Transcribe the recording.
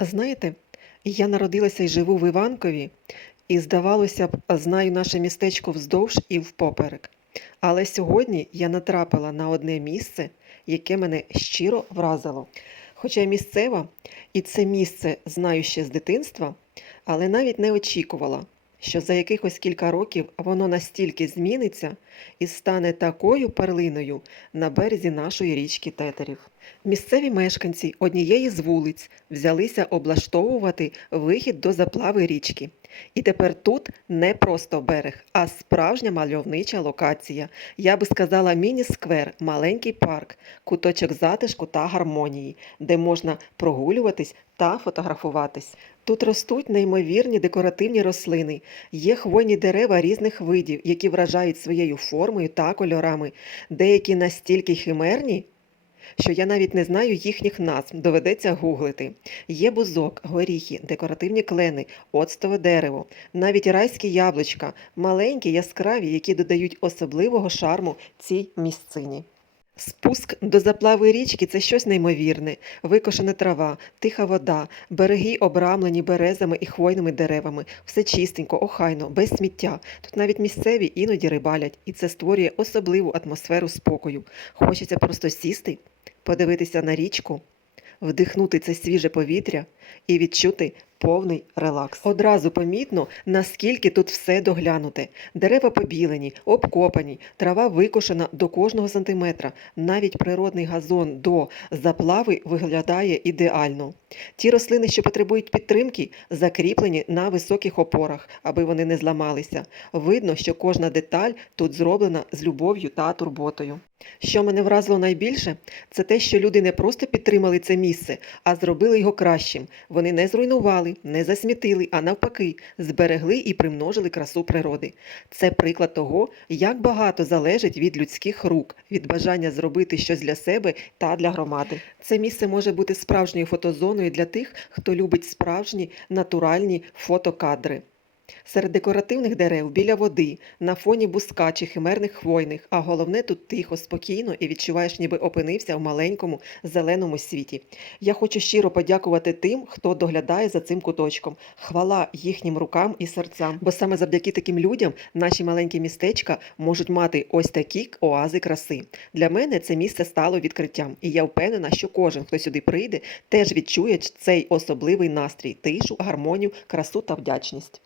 Знаєте, я народилася і живу в Іванкові, і, здавалося б, знаю наше містечко вздовж і впоперек. Але сьогодні я натрапила на одне місце, яке мене щиро вразило. Хоча я місцева, і це місце знаю ще з дитинства, але навіть не очікувала, що за якихось кілька років воно настільки зміниться і стане такою перлиною на березі нашої річки Тетерів. Місцеві мешканці однієї з вулиць взялися облаштовувати вихід до заплави річки. І тепер тут не просто берег, а справжня мальовнича локація. Я би сказала міні-сквер, маленький парк, куточок затишку та гармонії, де можна прогулюватись та фотографуватись. Тут ростуть неймовірні декоративні рослини, є хвойні дерева різних видів, які вражають своєю формою та кольорами. Деякі настільки химерні, що я навіть не знаю їхніх назв, доведеться гуглити. Є бузок, горіхи, декоративні клени, оцтове дерево, навіть райські яблучка, маленькі, яскраві, які додають особливого шарму цій місцині. Спуск до заплави річки це щось неймовірне, викошена трава, тиха вода, береги обрамлені березами і хвойними деревами, все чистенько, охайно, без сміття. Тут навіть місцеві іноді рибалять, і це створює особливу атмосферу спокою. Хочеться просто сісти, подивитися на річку, вдихнути це свіже повітря і відчути повний релакс. Одразу помітно, наскільки тут все доглянуте. Дерева побілені, обкопані, трава викошена до кожного сантиметра. Навіть природний газон до заплави виглядає ідеально. Ті рослини, що потребують підтримки, закріплені на високих опорах, аби вони не зламалися. Видно, що кожна деталь тут зроблена з любов'ю та турботою. Що мене вразило найбільше, це те, що люди не просто підтримали це місце, а зробили його кращим. Вони не зруйнували, не засмітили, а навпаки, зберегли і примножили красу природи. Це приклад того, як багато залежить від людських рук, від бажання зробити щось для себе та для громади. Це місце може бути справжньою фотозоною для тих, хто любить справжні натуральні фотокадри. Серед декоративних дерев біля води, на фоні буска чи химерних хвойних, а головне тут тихо, спокійно і відчуваєш, ніби опинився в маленькому зеленому світі. Я хочу щиро подякувати тим, хто доглядає за цим куточком. Хвала їхнім рукам і серцям. Бо саме завдяки таким людям наші маленькі містечка можуть мати ось такі оази краси. Для мене це місце стало відкриттям, і я впевнена, що кожен, хто сюди прийде, теж відчує цей особливий настрій, тишу, гармонію, красу та вдячність.